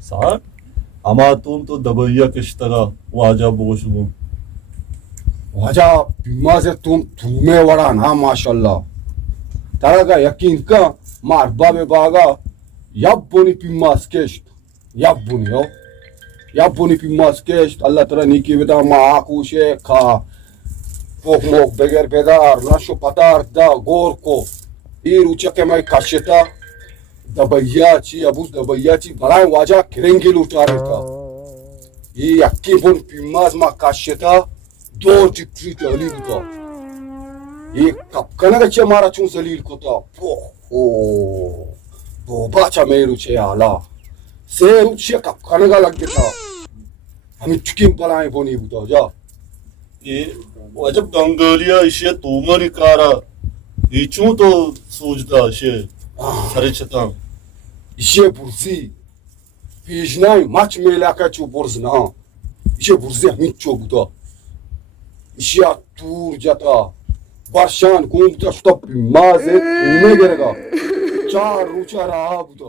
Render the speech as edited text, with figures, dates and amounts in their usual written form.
살? 아마 똠또 더버이야 계시다가 와자 보고 싶어. 와자 빈마세 तुम धूमे वड़ा ना माशाल्लाह तारागा यकीन का मार बाबे बागा याबुनी पिमास केस्ट याबुनी हो याबुनी पिमास केस्ट अल्लाह तरा निकी बेटा मा आकुशे खा पोक मोक बेगर बेदार लाशो पतार दा गोर को ईर उचा के मैं काशेता दबैयाची अबूस दबैयाची बड़ा वाजा किरेंगे लुटा रहता ये यकीन बुन पिमास मा काशेता दो डिग्री अलील को ये kapkana ga ce mara cun zalil ko ta po bo ba cha meru ce ala se ru ce kapkana ga lagge ta hami chukim balai boni buta ja 이 와접 덩거리야 이시에 도머리 까라 이 중도 소주다 이시에 사리쳤다. işe burzi pijnay maç melaka chu burzna işe burzi hami chu buta işe tur jata Barşan kumda stop maze tume gereka चार रुचा रहा बुता